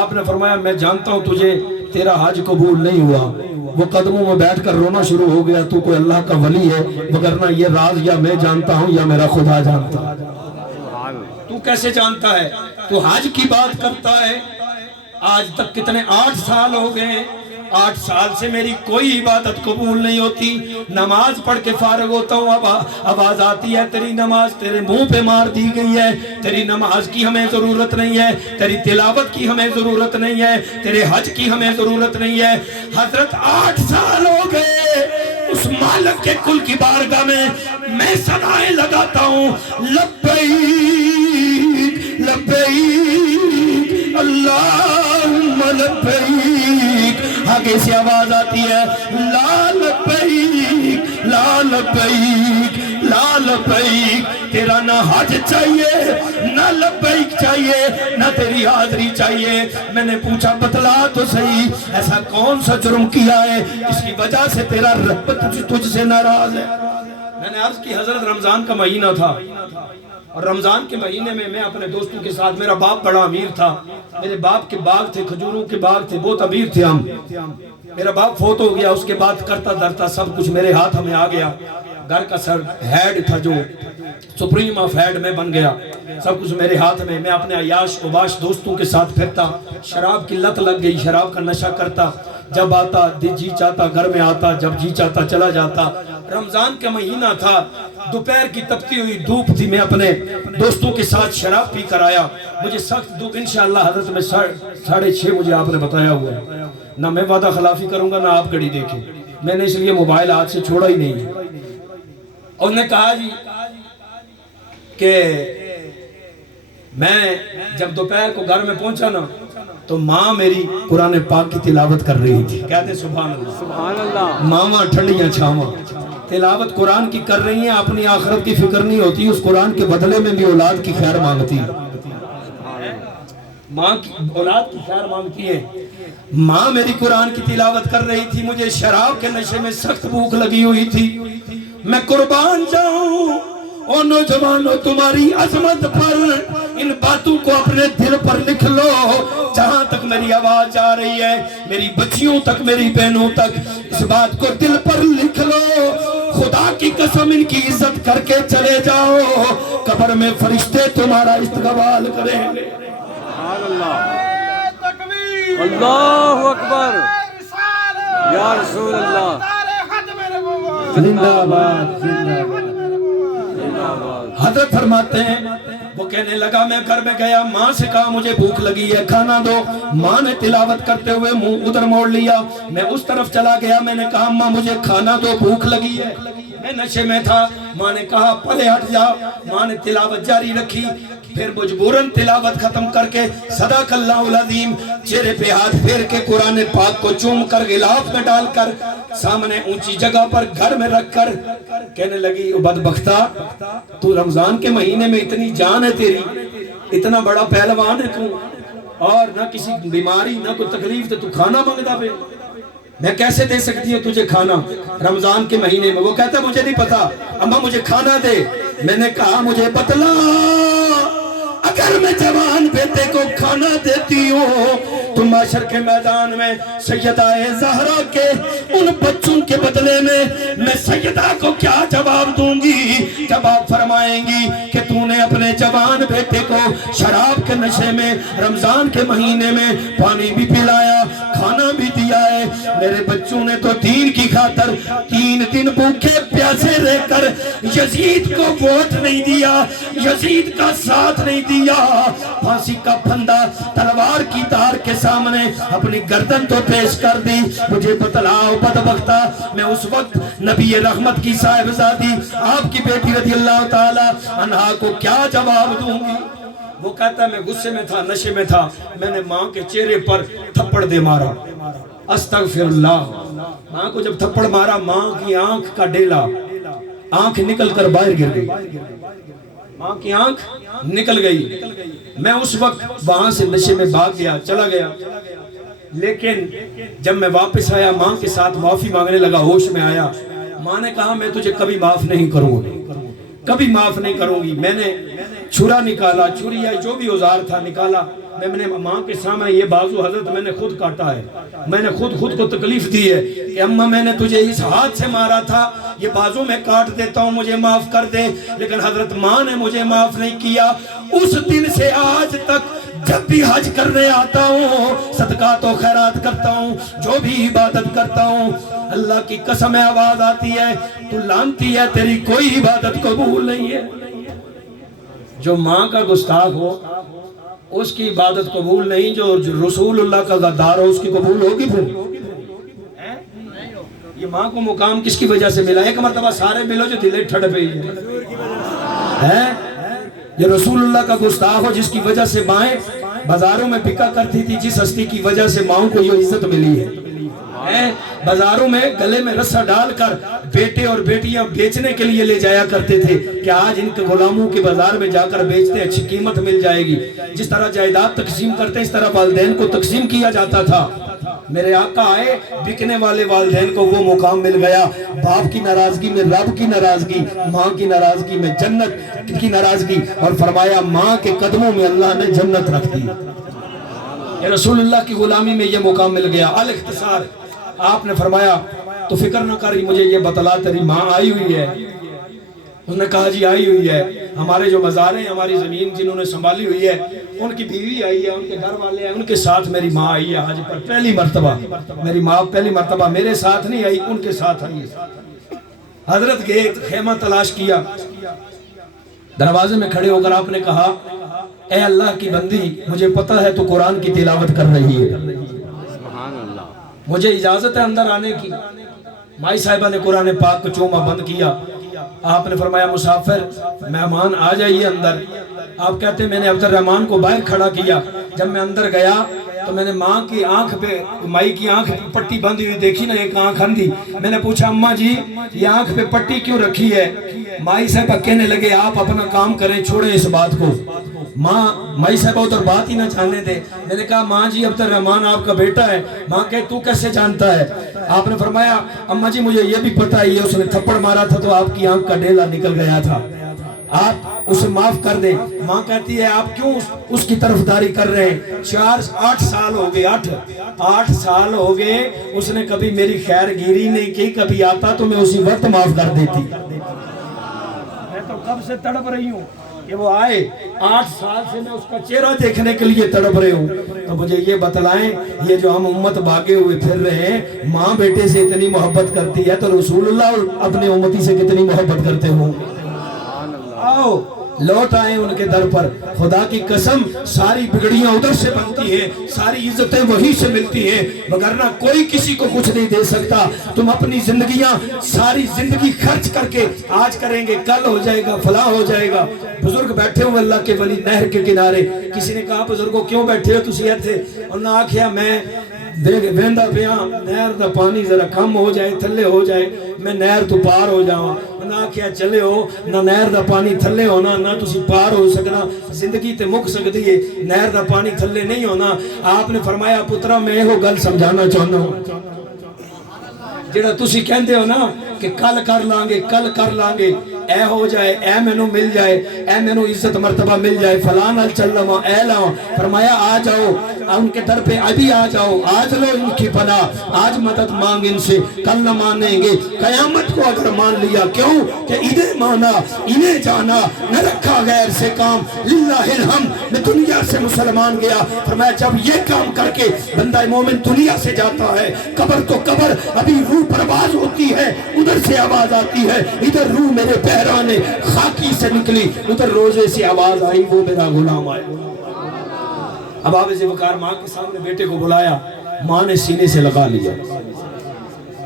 آپ نے فرمایا میں جانتا ہوں تجھے، تیرا حج قبول نہیں ہوا۔ وہ قدموں میں بیٹھ کر رونا شروع ہو گیا، تو کوئی اللہ کا ولی ہے، وگرنہ یہ راز یا میں جانتا ہوں یا میرا خدا جانتا ہے۔ تو کیسے جانتا ہے؟ تو حج کی بات کرتا ہے، آج تک کتنے 8 سال ہو گئے، 8 سال سے میری کوئی عبادت قبول نہیں ہوتی، نماز پڑھ کے فارغ ہوتا ہوں، آواز آتی ہے تیری نماز تیرے منہ پہ مار دی گئی ہے، تیری نماز کی ہمیں ضرورت نہیں ہے، تیری تلاوت کی ہمیں ضرورت نہیں ہے، تیرے حج کی ہمیں ضرورت نہیں ہے۔ حضرت 8 سال ہو گئے، اس مالک کے کل کی بارگاہ میں صدائیں لگاتا ہوں، لبیک لبیک اللہم لبیک، آگے سے آواز آتی ہے لا لبیک لا لبیک لا لبیک، تیرا نہ حج چاہیے نہ لبیک چاہیے نہ تیری حاضری چاہیے۔ میں نے پوچھا بتلا تو صحیح ایسا کون سا جرم کیا ہے اس کی وجہ سے تیرا رب تجھ سے ناراض ہے؟ میں نے عرض کی حضرت رمضان کا مہینہ تھا اور رمضان کے مہینے میں میں اپنے دوستوں کے ساتھ، میرا باپ بڑا امیر تھا، میرے باپ کے باغ تھے، کھجوروں کے باغ تھے، بہت امیر تھے ہم۔ میرا باپ فوت ہو گیا، اس کے بعد کرتا درتا سب کچھ میرے ہاتھ میں آ گیا۔ گھر کا سر ہیڈ تھا جو سپریم آف ہیڈ میں بن گیا، سب کچھ میرے ہاتھ میں۔ میں اپنے عیاش عباش دوستوں کے ساتھ پھرتا، شراب کی لت لگ گئی، شراب کا نشہ کرتا، جب آتا جی چاہتا گھر میں آتا، جب جی چاہتا چلا جاتا۔ رمضان کا مہینہ تھا، دوپہر کی تپتی ہوئی دھوپ تھی، میں اپنے دوستوں کے ساتھ شراب پی کر آیا۔ مجھے سخت دکھ، انشاءاللہ حضرت میں 6:30 مجھے آپ نے بتایا ہوا ہے، نہ میں وعدہ خلافی کروں گا نہ آپ گھڑی دیکھیں، میں نے اس لیے موبائل ہاتھ سے چھوڑا ہی نہیں۔ اور نے کہا جی کہ میں جب دوپہر کو گھر میں پہنچا نا تو ماں میری قرآن پاک کی تلاوت کر رہی تھی، کہتے سبحان اللہ سبحان اللہ، ماما ٹھنڈیاں چھاواں تلاوت قرآن کی کر رہی ہیں، اپنی آخرت کی فکر نہیں ہوتی، اس قرآن کے بدلے میں بھی اولاد کی خیر مانگتی ہے، ماں کی اولاد کی خیر مانگتی ہے۔ ماں میری قرآن کی تلاوت کر رہی تھی، مجھے شراب کے نشے میں سخت بھوک لگی ہوئی تھی۔ میں قربان جاؤں او نوجوانوں، تمہاری عظمت پر ان باتوں کو اپنے دل پر لکھ لو، جہاں تک میری آواز جا رہی ہے، میری بچیوں تک، میری بہنوں تک اس بات کو دل پر لکھ لو۔ خدا کی قسم ان کی عزت کر کے چلے جاؤ، قبر میں فرشتے تمہارا استقبال کریں گے۔ اللہ اکبر یا رسول اللہ، زندہ باد زندہ باد۔ حضرت فرماتے ہیں وہ کہنے لگا، میں گھر میں گیا، ماں سے کہا مجھے بھوک لگی ہے کھانا دو۔ ماں نے تلاوت کرتے ہوئے منہ ادھر موڑ لیا، میں اس طرف چلا گیا، میں نے کہا ماں مجھے کھانا دو، بھوک لگی ہے۔ میں نشے میں تھا، ماں نے کہا پرے ہٹ جا، ماں نے تلاوت جاری رکھی، پھر مجبوراً تلاوت ختم کر کے صدق اللہ العظیم چہرے پہ ہاتھ پھیر کے قرآن پاک کو چوم کر غلاف میں ڈال کر سامنے اونچی جگہ پر گھر میں رکھ کر کہنے لگی بدبختہ، تو رمضان کے مہینے میں اتنی جان ہے تیری، اتنا بڑا پہلوان ہے تو، اور نہ کسی بیماری نہ کوئی تکلیف تو کھانا مانگتا پہ، میں کیسے دے سکتی ہوں تجھے کھانا رمضان کے مہینے میں؟ وہ کہتا مجھے نہیں پتا اماں مجھے کھانا دے۔ میں نے کہا مجھے بتلا، اگر میں جوان بیٹے کو کھانا دیتی ہوں تو معاشر کے میدان میں سیدہ زہرا کے ان بچوں کے بدلے میں سیدہ کو کیا جواب دوں گی جب آپ فرمائیں گی کہ تو نے اپنے جوان بیٹے کو شراب کے نشے میں رمضان کے مہینے میں پانی بھی پلایا، کھانا بھی دیا ہے۔ میرے بچوں نے تو دین کی خاطر 3 دن بھوکے پیاسے رہ کر یزید کو ووٹ نہیں دیا، یزید کا ساتھ نہیں دیا، پھانسی کا پھندا تلوار کی تار کے سامنے اپنی گردن تو پیش کر دی۔ مجھے بتلاؤ بدبختہ، میں اس وقت نبی رحمت کی صاحبزادی آپ کی بیٹی رضی اللہ تعالی عنہا کو کیا جواب دوں گی؟ وہ کہتا ہے میں غصے میں تھا، نشے میں تھا، میں نے ماں کے چہرے پر تھپڑ دے مارا، استغفر اللہ۔ ماں کو جب تھپڑ مارا، ماں کی آنکھ کا ڈیلا، آنکھ نکل کر باہر گر گئی، ماں کی آنکھ نکل گئی۔ میں اس وقت وہاں سے نشے میں بھاگ گیا، چلا گیا، لیکن جب میں واپس آیا ماں کے ساتھ معافی مانگنے لگا، ہوش میں آیا، ماں نے کہا میں تجھے کبھی معاف نہیں کروں گی، کبھی معاف نہیں کروں گی۔ میں نے چھرا نکالا، چھری یا جو بھی اوزار تھا نکالا، میں نے ماں کے سامنے یہ بازو حضرت میں نے خود کاٹا ہے، میں نے خود کو تکلیف دی ہے کہ اماں میں نے تجھے اس ہاتھ سے مارا تھا، یہ بازو میں کاٹ دیتا ہوں، مجھے معاف کر دے، لیکن حضرت ماں نے مجھے معاف نہیں کیا۔ اس دن سے آج تک جب بھی حج کرنے آتا ہوں، صدقات و خیرات کرتا ہوں، جو بھی عبادت کرتا ہوں، اللہ کی قسم آواز آتی ہے تو لانتی ہے تیری کوئی عبادت قبول نہیں ہے۔ جو ماں کا گستاخ ہو اس کی عبادت قبول نہیں، جو رسول اللہ کا غدار ہو اس کی قبول ہوگی؟ پھر یہ ماں کو مقام کس کی وجہ سے ملا؟ ایک مرتبہ سارے ملو جو دلے ٹھڑ پہ ہے۔ یہ رسول اللہ کا گستاخ ہو جس کی وجہ سے مائیں بازاروں میں بکا کرتی تھی، جس ہستی کی وجہ سے ماؤں کو یہ عزت ملی ہے۔ بازاروں میں گلے میں رسا ڈال کر بیٹے اور بیٹیاں بیچنے کے لیے لے جایا کرتے تھے کہ آج ان کے غلاموں کے بازار میں جا کر بیچتے اچھی قیمت مل جائے گی. جس طرح جائیداد تقسیم کرتے اس طرح والدین کو تقسیم کیا جاتا تھا. میرے آقا آئے, بکنے والے والدین کو وہ مقام مل گیا. باپ کی ناراضگی میں رب کی ناراضگی, ماں کی ناراضگی میں جنت کی ناراضگی, اور فرمایا ماں کے قدموں میں اللہ نے جنت رکھ دی. رسول اللہ کی غلامی میں یہ مقام مل گیا. الاختصار آپ نے فرمایا تو فکر نہ کری, مجھے یہ بتلا تیری ماں آئی ہوئی ہے؟ اس نے کہا جی آئی ہوئی ہے. ہمارے جو مزار ہیں, ہماری زمین جنہوں نے سنبھالی ہوئی ہے, ان کی بیوی آئی ہے, ان کے گھر والے ہیں, ان کے ساتھ میری ماں آئی ہے حج پر پہلی مرتبہ. میری ماں پہلی مرتبہ میرے ساتھ نہیں آئی, ان کے ساتھ آئی ہے. حضرت گئے, خیمہ تلاش کیا, دروازے میں کھڑے ہو کر آپ نے کہا اے اللہ کی بندی, مجھے پتا ہے تو قرآن کی تلاوت کر رہی ہے, مجھے اجازت ہے اندر آنے کی. مائی صاحبہ نے قرآن پاک کو چوما بند کیا. آپ نے فرمایا مسافر مہمان آ جائیے اندر. آپ کہتے ہیں میں نے عبد الرحمن کو باہر کھڑا کیا. جب میں اندر گیا تو میں نے ماں کی آنکھ پہ, مائی کی آنکھ پہ پٹی بندھی ہوئی دیکھی نا, ایک آنکھ اندھی. میں نے پوچھا اماں جی یہ آنکھ پہ پٹی کیوں رکھی ہے؟ مائی صاحبہ کہنے لگے آپ اپنا کام کریں, چھوڑیں اس بات کو. مائی صاحبہ ادھر بات ہی نہ جاننے دے. میں نے کہا ماں جی عبد الرحمن آپ کا بیٹا ہے. ماں کہ تو کیسے جانتا ہے؟ آپ نے فرمایا اماں جی مجھے یہ بھی پتا ہے, اس نے تھپڑ مارا تھا تو آپ کی آنکھ کا ڈیلا نکل گیا تھا, آپ اسے معاف کر دیں. ماں کہتی ہے آپ کیوں اس کی طرفداری کر رہے ہیں؟ 8 سال ہو گئے, 8 سال ہو گئے, اس نے کبھی میری خیر گیری نہیں کی. کبھی آتا تو میں اسی وقت معاف کر دیتی. میں تو کب سے تڑپ رہی ہوں کہ وہ آئے, 8 سال سے میں اس کا چہرہ دیکھنے کے لیے تڑپ رہے ہوں. تو مجھے یہ بتلائیں, یہ جو ہم امت بھاگے ہوئے پھر رہے ہیں, ماں بیٹے سے اتنی محبت کرتی ہے تو رسول اللہ اپنے امتی سے کتنی محبت کرتے ہوں. آؤ لوٹ آئے ان کے در پر. خدا کی قسم ساری بگڑیاں ادھر سے بنتی ہیں, ساری عزتیں وہی سے ملتی ہیں, وگرنہ کوئی کسی کو کچھ نہیں دے سکتا. تم اپنی زندگیاں ساری زندگی خرچ کر کے آج کریں گے, کل ہو جائے گا, فلاں ہو جائے گا. بزرگ بیٹھے ہوئے اللہ کے ولی نہر کے کنارے. کسی نے کہا بزرگوں کیوں بیٹھے ہو تسی ایتھے؟ انہوں نے آکھیا میں ویندا پیا نہر دا پانی ذرا کم ہو جائے, تھلے ہو جائے, میں نہر تو پار ہو جاواں. نہ کیا چلے ہو, نہ نہر دا پانی تھلے ہونا, نہ تسی پار ہو سکنا. زندگی تے مک سکتی ہے, نہر دا پانی تھلے نہیں ہونا. آپ نے فرمایا پترا میں یہ گل سمجھانا چاہنا ہوں, جڑا تسی کہندے ہو نا کہ کل کر لیں گے, کل کر لیں گے, اے ہو جائے, اے مینوں مل جائے, اے مینوں عزت مرتبہ مل جائے, فلاں نال چل لواں, اے لاواں. فرمایا آ جاؤ ان کے در پہ, ابھی آ جاؤ, آج لو ان کی پناہ, آج مدد مانگ ان سے, کل نہ مانیں گے قیامت کو اگر مان لیا. کیوں کہ انہیں مانا, انہیں جانا, نہ رکھا غیر سے کام. للہ الحمد میں دنیا سے مسلمان گیا. فرمایا جب یہ کام کر کے بندہ مومن دنیا سے جاتا ہے, قبر تو قبر, ابھی روح پرواز ہوتی ہے, ادھر سے آواز آتی ہے, ادھر روح میرے پہرانے خاکی سے نکلی, ادھر روزے سے آواز آئی وہ میرا غلام آئے. اب آپ سے وقار ماں کے سامنے بیٹے کو بلایا, ماں نے سینے سے لگا لیا.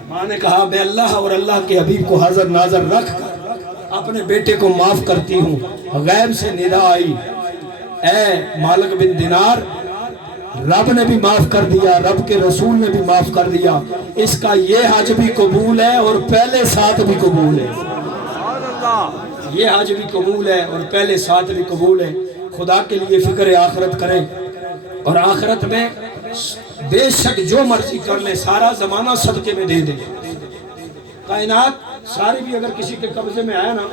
ماں نے کہا میں اللہ اور اللہ کے حبیب کو حاضر ناظر رکھ کر اپنے بیٹے کو معاف کرتی ہوں. غیب سے ندا آئی, اے مالک بن دینار, رب نے بھی معاف کر دیا, رب کے رسول نے بھی معاف کر دیا. اس کا یہ حج بھی قبول ہے اور پہلے ساتھ بھی قبول ہے. یہ حج بھی قبول ہے اور پہلے ساتھ بھی قبول ہے. خدا کے لیے فکر آخرت کریں, اور آخرت میں بے شک جو مرضی کر لے, سارا زمانہ صدقے میں دے دے. کائنات ساری بھی اگر کسی کے قبضے میں آیا نا,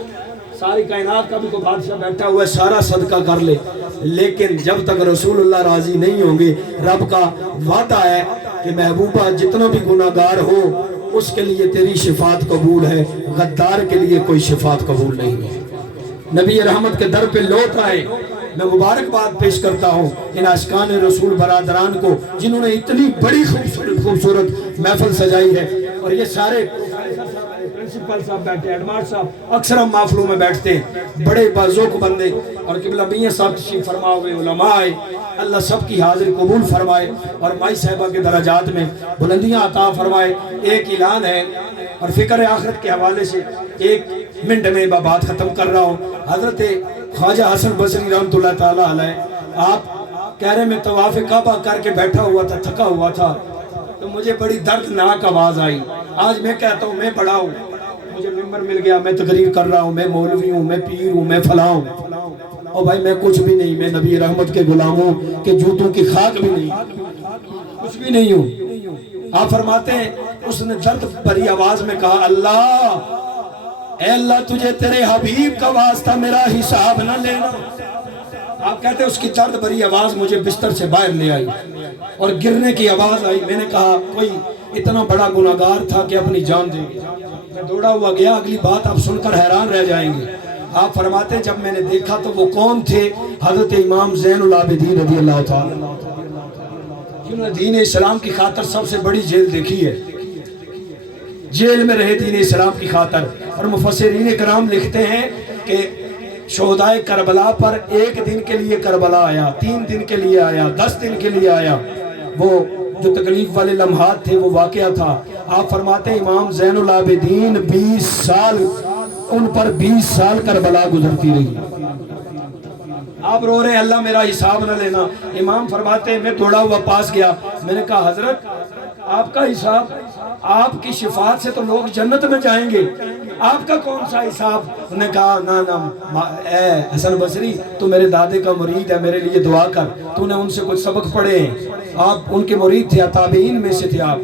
ساری کائنات کا بھی کوئی بادشاہ بیٹھا ہوا ہے, سارا صدقہ کر لے, لیکن جب تک رسول اللہ راضی نہیں ہوں گے. رب کا وعدہ ہے کہ محبوبہ جتنا بھی گناہگار ہو اس کے لیے تیری شفاعت قبول ہے, غدار کے لیے کوئی شفاعت قبول نہیں ہے. نبی رحمت کے در پہ لوٹ آئے. میں مبارکباد پیش کرتا ہوں ان عاشقان رسول برادران کو جنہوں نے اتنی بڑی خوبصورت محفل سجائی ہے. اور یہ سارے پرنسپل صاحب بیٹھے, ایڈمار صاحب اکثر ہم محفلوں میں بیٹھتے ہیں, بڑے بازوق بندے, اور قبلہ میاں صاحب تشریف فرما ہوئے علماء آئے. اللہ سب کی حاضر قبول فرمائے اور مائی صاحبہ کے درجات میں بلندیاں عطا فرمائے. ایک اعلان ہے اور فکر آخرت کے حوالے سے 1 منٹ میں بات ختم کر رہا ہوں. حضرت خواجہ حسن بصری رحمۃ اللہ تعالیٰ علیہ, آپ کہہ رہے میں طواف کعبہ کر کے بیٹھا ہوا تھا, تھکا ہوا تھا, تو مجھے بڑی دردناک آواز آئی. آج میں کہتا ہوں میں بڑا ہوں, مجھے ممبر مل گیا, میں تقریر کر رہا ہوں, میں مولوی ہوں, میں پیر ہوں, میں فلاں ہوں. اور بھائی میں کچھ بھی نہیں, میں نبی رحمت کے غلاموں کے جوتوں کی خاک بھی نہیں, کچھ بھی نہیں ہوں. آپ فرماتے ہیں اس نے درد بھری آواز میں کہا, اللہ اے اللہ تجھے تیرے حبیب کا واسطہ میرا حساب نہ لینا. آپ کہتے ہیں اس کی درد بھری آواز مجھے بستر سے باہر لے آئی اور گرنے کی آواز آئی. میں نے کہا کوئی اتنا بڑا گناہگار تھا کہ اپنی جان دے گا. میں دوڑا ہوا گیا, اگلی بات آپ سن کر حیران رہ جائیں گے. آپ فرماتے ہیں جب میں نے دیکھا تو وہ کون تھے؟ حضرت امام زین العابدین رضی اللہ تعالی, جنہوں نے دین اسلام کی خاطر سب سے بڑی جیل دیکھی ہے, جیل میں رہے دین اسلام کی خاطر. اور مفسرین کرام لکھتے ہیں کہ شہدائے کربلا پر 1 دن کے لیے کربلا آیا, 3 دن کے لیے آیا, 10 دن کے لیے آیا. وہ جو تکلیف والے لمحات تھے وہ واقعہ تھا. آپ فرماتے ہیں امام زین العابدین 20 سال, ان پر 20 سال کربلا گزرتی رہی. آپ رو رہے ہیں اللہ میرا حساب نہ لینا. امام فرماتے ہیں میں دوڑا ہوا پاس گیا, میں نے کہا حضرت آپ کا حساب, آپ کی شفاعت سے تو لوگ جنت میں جائیں گے, آپ کا کون سا حساب؟ انہوں نے کہا نا اے حسن بصری تو میرے دادے کا مرید ہے, میرے لیے دعا کر, تو نے ان سے کچھ سبق پڑھے ہیں, آپ ان کے مرید تھے, تابعین میں سے تھے آپ,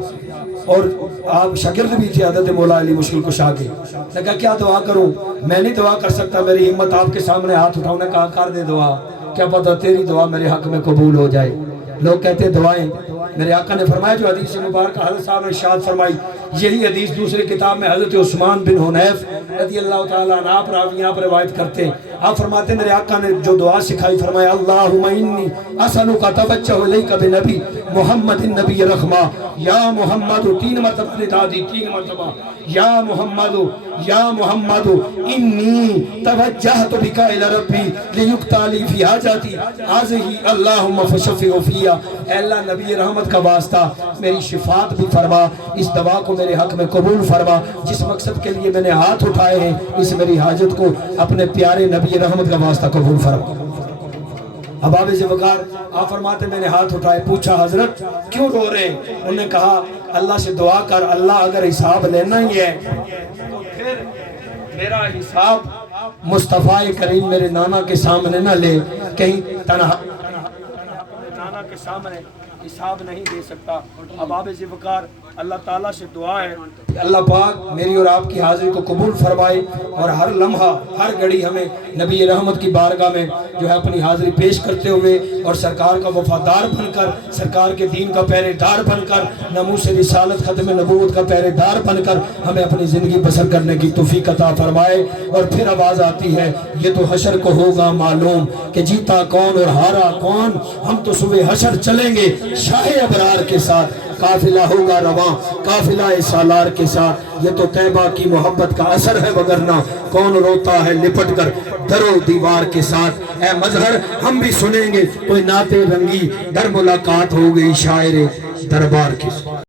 اور آپ شاگرد بھی تھے حضرت مولا علی مشکل کشا کے. نے کہا کیا دعا کروں؟ میں نہیں دعا کر سکتا, میری ہمت آپ کے سامنے ہاتھ اٹھاؤں. نے کہا کر دے دعا, کیا پتہ تیری دعا میرے حق میں قبول ہو جائے. لوگ کہتے ہیں دعائیں, میرے آقا نے فرمایا جو حدیث مبارکہ حضرت صاحب نے ارشاد فرمائی, یہی حدیث دوسری کتاب میں حضرت عثمان بن حنیف رضی اللہ تعالیٰ عنہ آپ راویاں پر روایت کرتے ہیں. آپ فرماتے ہیں میرے آقا نے جو دعا سکھائی, فرمایا اللہم انی اسألک توجہ الیک بنبی محمد النبی رحمہ, یا محمد 3 مرتبہ ندا دی, 3 مرتبہ یا محمد انی توجہت بک الی ربی لیکتا لی فی حاجاتی ہذہ اللہم فشفع فیہا. اے اللہ نبی رحمت کا واسطہ میری شفاعت بھی فرما, اس دعا کو میرے حق میں قبول فرما, جس مقصد کے لیے میں نے ہاتھ اٹھائے ہیں اس میری حاجت کو اپنے پیارے نبی رحمت کا واسطہ قبول فرما. اب آپ سے وقار آپ فرماتے میں نے ہاتھ اٹھائے, پوچھا حضرت کیوں رو رہے ہیں؟ انہوں نے کہا اللہ سے دعا کر, اللہ اگر حساب لینا ہی ہے تو پھر میرا حساب مصطفیٰ کریم میرے نانا کے سامنے نہ لے, کہیں تنہا نانا کے سامنے حساب نہیں دے سکتا. اب آپ سے وقار اللہ تعالیٰ سے دعا ہے کہ اللہ پاک میری اور آپ کی حاضری کو قبول فرمائے, اور ہر لمحہ ہر گھڑی ہمیں نبی رحمت کی بارگاہ میں جو ہے اپنی حاضری پیش کرتے ہوئے اور سرکار کا وفادار بن کر, سرکار کے دین کا پہرے دار بن کر, ناموس رسالت ختم نبوت کا پہرے دار بن کر ہمیں اپنی زندگی بسر کرنے کی توفیق عطا فرمائے. اور پھر آواز آتی ہے یہ تو حشر کو ہوگا معلوم کہ جیتا کون اور ہارا کون, ہم تو صبح حشر چلیں گے شاہ ابرار کے ساتھ, قافلہ ہوگا رواں قافلہ سالار کے ساتھ. یہ تو طیبہ کی محبت کا اثر ہے, وگرنہ کون روتا ہے لپٹ کر در و دیوار کے ساتھ. اے مظہر ہم بھی سنیں گے کوئی نعت رنگی, در ملاقات ہو گئی شاعر دربار کے ساتھ.